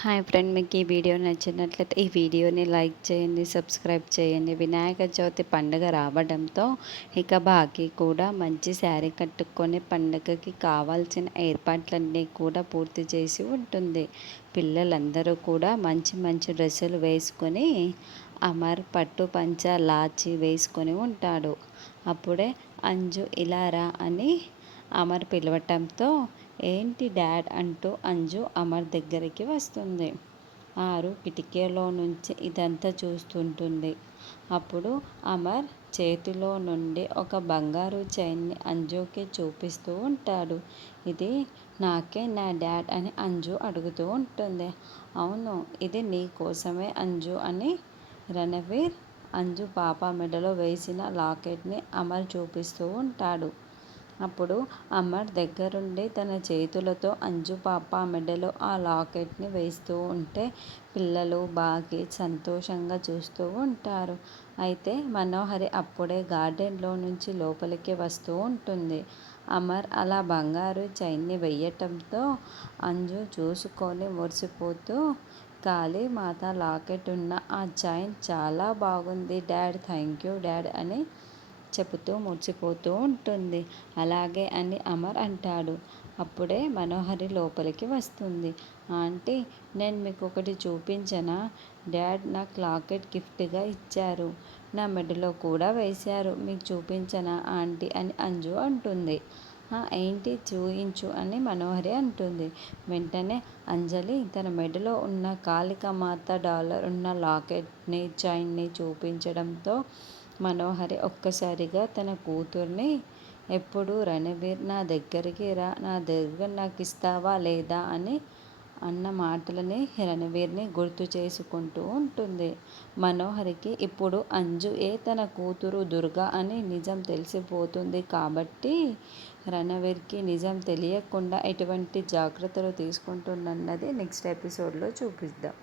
Hi friend, మీకు ఈ video నచ్చినట్లయితే ఈ వీడియోని లైక్ చేయండి, సబ్స్క్రైబ్ చేయండి. వినాయక చవితి పండుగ రావడంతో ఇక బాకీ కూడా మంచి శారీ కట్టుకొని పండుగకి కావాల్సిన ఏర్పాట్లన్నీ కూడా పూర్తి చేసి ఉంటుంది. పిల్లలందరూ కూడా మంచి మంచి డ్రెస్సులు వేసుకొని అమర్ పట్టు పంచ లాచి వేసుకొని ఉంటాడు. అప్పుడే అంజు ఇలా రా అని అమర్ పిలవటంతో ఏంటి డాడ్ అంటూ అంజు అమర్ దగ్గరికి వస్తుంది. ఆరు కిటికీలో నుంచి ఇదంతా చూస్తుంటుంది. అప్పుడు అమర్ చేతిలో నుండి ఒక బంగారు చైన్ని అంజుకి చూపిస్తూ ఉంటాడు. ఇది నాకే నా డాడ్ అని అంజు అడుగుతూ ఉంటుంది. అవును, ఇది నీ కోసమే అంజు అని రణవీర్ అంజు పాప మెడలో వేసిన లాకెట్ని అమర్ చూపిస్తూ ఉంటాడు. అప్పుడు అమర్ దగ్గరుండి తన చేతులతో అంజు పాప మెడలో ఆ లాకెట్ని వేస్తూ ఉంటే పిల్లలు బాగా సంతోషంగా చూస్తూ ఉంటారు. అయితే మనోహరి అప్పుడే గార్డెన్లో నుంచి లోపలికి వస్తూ ఉంటుంది. అమర్ అలా బంగారు చైన్ని వెయ్యటంతో అంజు చూసుకొని మురిసిపోతూ కాళీమాత లాకెట్ ఉన్న ఆ చైన్ చాలా బాగుంది డాడ్, థ్యాంక్ యూ డాడ్ అని చెబుతూ మురిసిపోతూ ఉంటుంది. అలాగే అని అమర్ అంటాడు. అప్పుడే మనోహరి లోపలికి వస్తుంది. ఆంటీ, నేను మీకు ఒకటి చూపించనా? డాడ్ నాకు లాకెట్ గిఫ్ట్గా ఇచ్చారు, నా మెడలో కూడా వేశారు, మీకు చూపించనా ఆంటీ అని అంజు అంటుంది. ఏంటి చూయించు అని మనోహరి అంటుంది. వెంటనే అంజలి తన మెడలో ఉన్న కాళికామాత డాలర్ ఉన్న లాకెట్ని చైన్ని చూపించడంతో మనోహరి ఒక్కసారిగా తన కూతుర్ని ఎప్పుడు రణవీర్ నా దగ్గరికి రా, నా దగ్గర నాకు ఇస్తావా లేదా అని అన్న మాటలని రణవీర్ని గుర్తు చేసుకుంటూ ఉంటుంది. మనోహరికి ఇప్పుడు అంజుయే తన కూతురు దుర్గా అని నిజం తెలిసిపోతుంది కాబట్టి రణవీర్కి నిజం తెలియకుండా ఎటువంటి జాగ్రత్తలు తీసుకుంటున్నది నెక్స్ట్ ఎపిసోడ్లో చూపిద్దాం.